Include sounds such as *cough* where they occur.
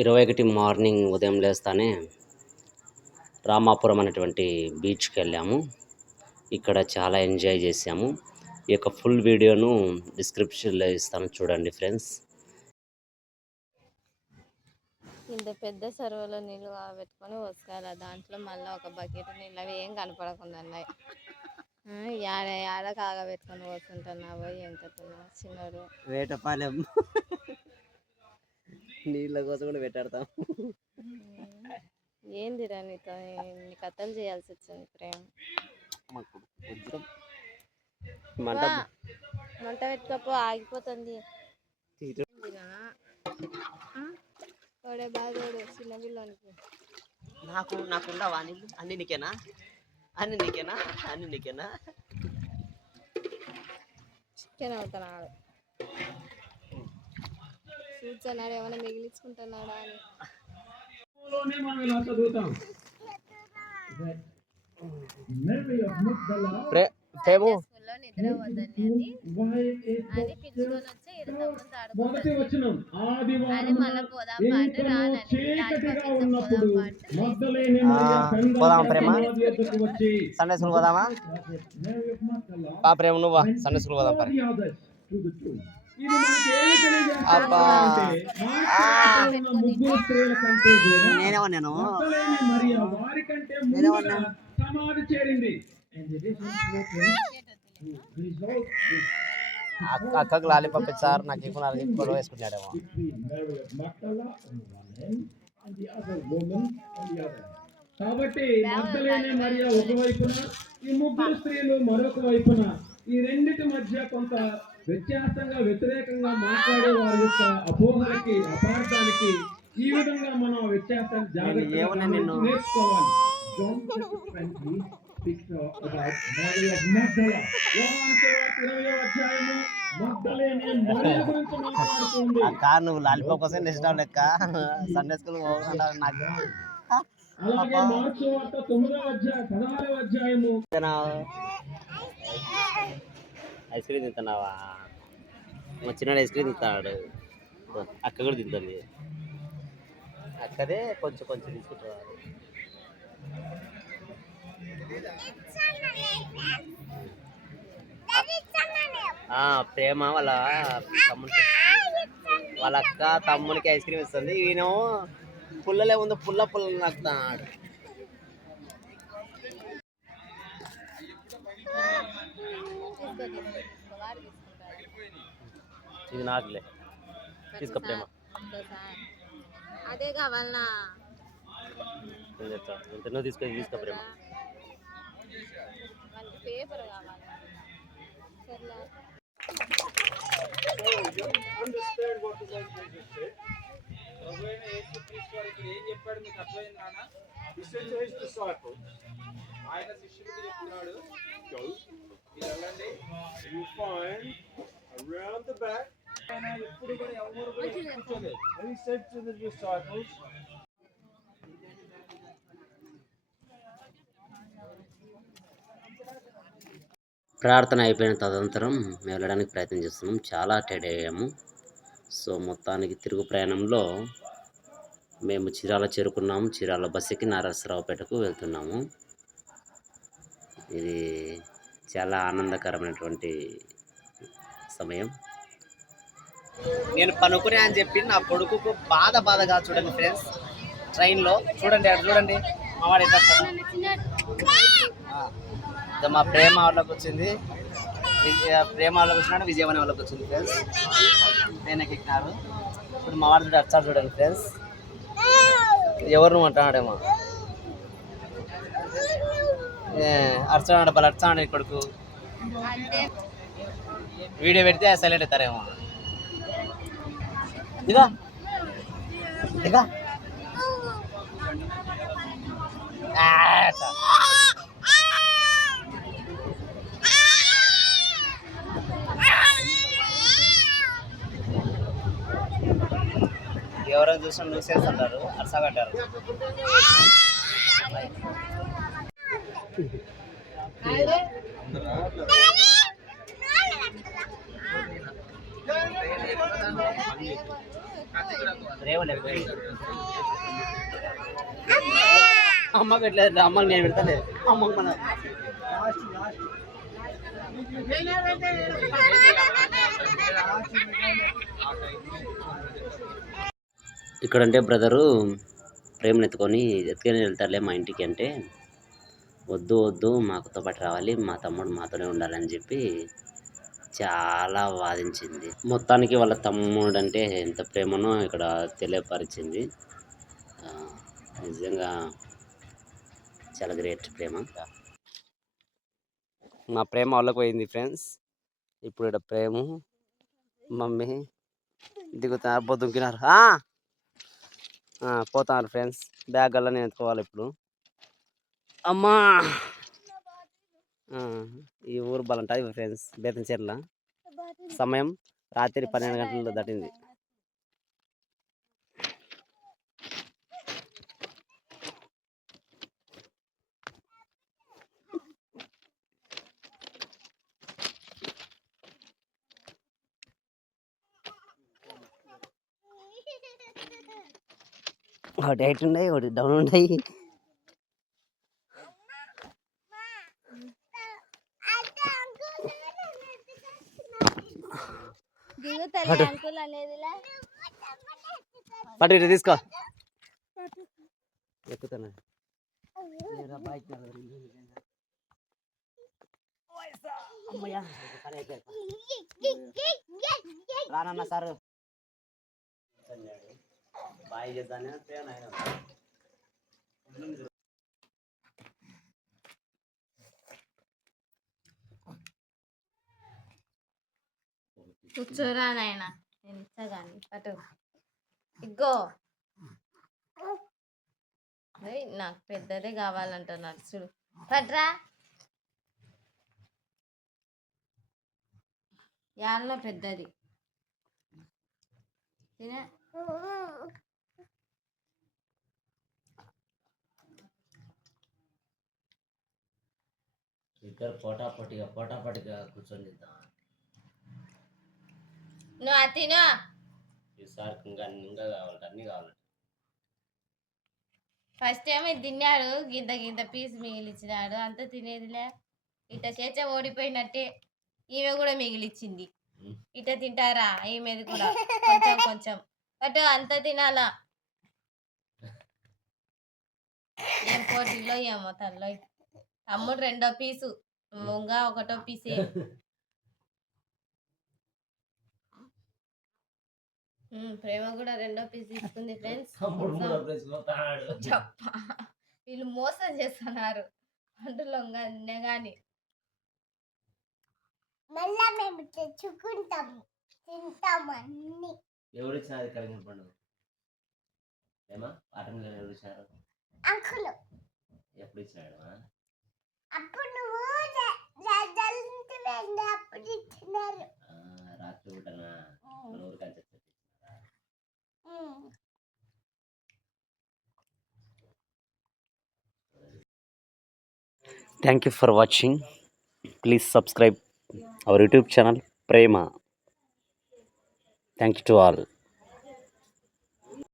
ఇరవై ఒకటి మార్నింగ్ ఉదయం లేస్తానే రామాపురం అనేటువంటి బీచ్కి వెళ్ళాము. ఇక్కడ చాలా ఎంజాయ్ చేసాము ఈ యొక్క ఫుల్ వీడియోను డిస్క్రిప్షన్లో ఇస్తాను చూడండి ఫ్రెండ్స్. ఇంత పెద్ద సరువులో నీళ్ళు పెట్టుకొని పోసుకోవాలి దాంట్లో మళ్ళీ ఒక బకెట్ నీళ్ళు అవి ఏం కనపడకుండా ఉన్నాయి. యాడ యాడ కాగా పెట్టుకొని పోతుంటున్నావు ఏం కట్టున్నావు చిన్నోడు. వేటపాలెం. నీళ్ళ కోసం కూడా పెట్టాడతాం. ఏందిరా నీతో? నీ కథలు చేయాల్సి వచ్చింది ప్రేమ. మాకు మంట వా, మంట పెట్టుకోపో ఆగిపోతుంది. తీరు- ఏందిరా? ఆ? వాడే బాధోడు చిన్న పిల్లోనికి. నాకు నాకు ఉండవా? నీళ్ళు అన్ని నీకేనా? అన్ని నీకేనా? అన్ని నీకేనా? చికెన్ అవుతున్నాడు. అని. మొదటి వచనం ఆదివారం చీకటిగా ఉన్నప్పుడు ఆ, మరియ పెందల పోదాం ప్రేమ? సండే స్కూల్ పోదామా? పా ప్రేమ నువ్వు సండే స్కూల్ పోదాం అబ్బా. సమాధి చేరింది. అక్కకు లాలీపాప్ ఇచ్చారు నాకు ఇప్పుడు గొడవ వేసుకున్నాడేమో. కాబట్టి మరియ ఒకవైపున ఈ ముగ్గురు స్త్రీలు మరొక వైపున ఈ రెండిటి మధ్య కొంత వ్యత్యాసంగా వ్యతిరేకంగా మాట్లాడే వారి యొక్క అపోహలకి అపార్థానికి ఈ విధంగా మనం వ్యత్యాసాన్ని జాగ్రత్తగా నేర్చుకోవాలి John chapter 20 speaks about Mary of Magdala. యోహాను సువార్త 20వ అధ్యాయము మగ్ధలేని మరియ గురించి మాట్లాడుతుంది. అక్క నువ్వు లాలీపాప్ కోసం లెక్క. సండే స్కూల్ పోకుండా నాకు. అలాగే మార్క్స్ వార్త తొమ్మిదవ అధ్యాయం పదహారవ అధ్యాయము. ఐస్ క్రీమ్ తింటున్నావా? మా చిన్నాడు ఐస్ క్రీమ్ తింటాడు అక్క కూడా తింటుంది. అక్కదే కొంచెం కొంచెం తీసుకుంటున్నారు ఆ, ప్రేమ వాళ్ళ తమ్ముడికి వాళ్ళ అక్క తమ్మునికి ఐస్ క్రీమ్ ఇస్తుంది. ఈయనేమో పుల్లలే ఉంది పుల్ల పుల్ల నాకుతాడు తీసుకో తీసుకో తీసుకో వాడు తీసుకుంటాడు ఇది నాకులే. తీసుకో ప్రేమ. అదే కావాలనా. ఇంత నువ్వు తీసుకో తీసుకో ప్రేమ. మనకి పేపర్ కావాలి? సర్లే. Understand what is like Jesus said ప్రభువైన యేసుక్రీస్తు వారు ఇక్కడ ఏం చెప్పాడు మీకు అర్థమైంది నాన్న టు ఆయన శిష్యులకు చెప్తున్నాడు. go మీరు వెళ్ళండి you find around the back ఆయన ఎప్పుడు కూడా ఎవరు కూడా కూర్చోలేదు. He said to the disciples. ప్రార్థన అయిపోయిన తదనంతరం మేము వెళ్ళడానికి ప్రయత్నం చేస్తున్నాం. చాలా టైడ్ అయ్యాము. సో మొత్తానికి తిరుగు ప్రయాణంలో మేము చీరాల చేరుకున్నాము. చీరాల బస్ ఎక్కి నారసరావుపేటకు వెళ్తున్నాము. ఇది చాలా ఆనందకరమైనటువంటి సమయం. నేను పనుకునే అని చెప్పి నా కొడుకుకు బాధ బాధగా చూడండి ఫ్రెండ్స్. ట్రైన్లో చూడండి అటు చూడండి. మావాడు ఎట్లా మా ప్రేమ వాళ్ళకి వచ్చింది. ప్రేమ వాళ్ళకి వచ్చినాడు విజయవాణి వాళ్ళకి వచ్చింది ఫ్రెండ్స్. ట్రైన్కి ఎక్కినారు ఇప్పుడు మా వాడు అచ్చాడు చూడండి ఫ్రెండ్స్. ఎవరు అంటున్నాడేమో? అర్చనాడు బల అర్చనాడు కొడుకు. వీడియో పెడితే సైలెంట్ అవుతారేమో. ఇదిగా. ఇదిగా. ఎవరైనా చూసినా న్యూస్ అంటారు అరసగట్టారు అమ్మ పెట్టలేదు అమ్మకి నేను పెడతలే అమ్మకి మన ఇక్కడంటే బ్రదరు ప్రేమను ఎత్తుకొని ఎత్తుకొని వెళ్తారులే మా ఇంటికి అంటే. వద్దు వద్దు మాకుతో పాటు రావాలి మా తమ్ముడు మాతోనే ఉండాలని చెప్పి చాలా వాదించింది. మొత్తానికి వాళ్ళ తమ్ముడు అంటే ఎంత ప్రేమనో ఇక్కడ తెలియపరిచింది. నిజంగా చాలా గ్రేట్ ప్రేమ. మా ప్రేమ వాళ్ళకి పోయింది ఫ్రెండ్స్. ఇప్పుడు ఇక్కడ ప్రేమ మమ్మీ దిగుతున్నారు దుంకినారు. పోతున్నారు ఫ్రెండ్స్. బ్యాగ్ అలా నేను ఎత్తుకోవాలి ఇప్పుడు. అమ్మా! ఈ ఊరు బలంటాయి ఫ్రెండ్స్ బేతంచెర్ల సమయం రాత్రి పన్నెండు గంటలు దాటింది. ఒకటి ఎయిట్ ఉన్నాయి ఒకటి డౌన్ ఉన్నాయి దిగు తల్లి అంకుల్ అనేదిలా పట్టు. ఇటు తీసుకో. *laughs* ఎక్కుతున్నా రానన్న సారు. బాయ్ చేద్దానే కూర్చోరా నాయన నేను కానీ పటు ఇగ్గో. నాకు పెద్దదే కావాలంట చూడు. పట్రా. యాళ్ళ పెద్దది. తినే. ఇద్దరు పోటాపోటీగా పోటాపోటీగా కూర్చొని తిందాం నువ్వు అది తిను. ఈసారి ఇంకా ఇంకా కావాలంట అన్నీ కావాలంట. ఫస్ట్ ఏమో ఇది తిన్నాడు గింత గింత పీస్ మిగిలిచ్చినాడు అంత తినేదిలే. ఇట చేచ ఓడిపోయినట్టే ఈమె కూడా మిగిలిచ్చింది. ఇట తింటారా? ఈమెది కూడా. కొంచెం కొంచెం. బట్ అంత తినాలా? ఏం పోటీలో ఏమో తల్లో తమ్ముడు రెండో పీసు ఇంకా ఒకటో పీసే *laughs* ప్రేమ కూడా రెండో పీస్ తీసుకుంది ఫ్రెండ్స్ *laughs* చెప్ప. వీళ్ళు మోసం చేస్తున్నారు. అందులో కానీ మళ్ళా మేము తెచ్చుకుంటాం. తింటాం అన్ని. ఎవరు ఇచ్చినారు కలిగిన పండుగ. ఏమా? ఆటంలో ఎవరు ఇచ్చినారు అంకులు. ఎప్పుడు ఇచ్చినాడు అప్పుడు నువ్వు అప్పుడు ఇచ్చినారు. రాత్రి పూటనా? మన ఊరికి అని చెప్పి ఉమ్. Thank you for watching please subscribe our YouTube channel Prema thank you to all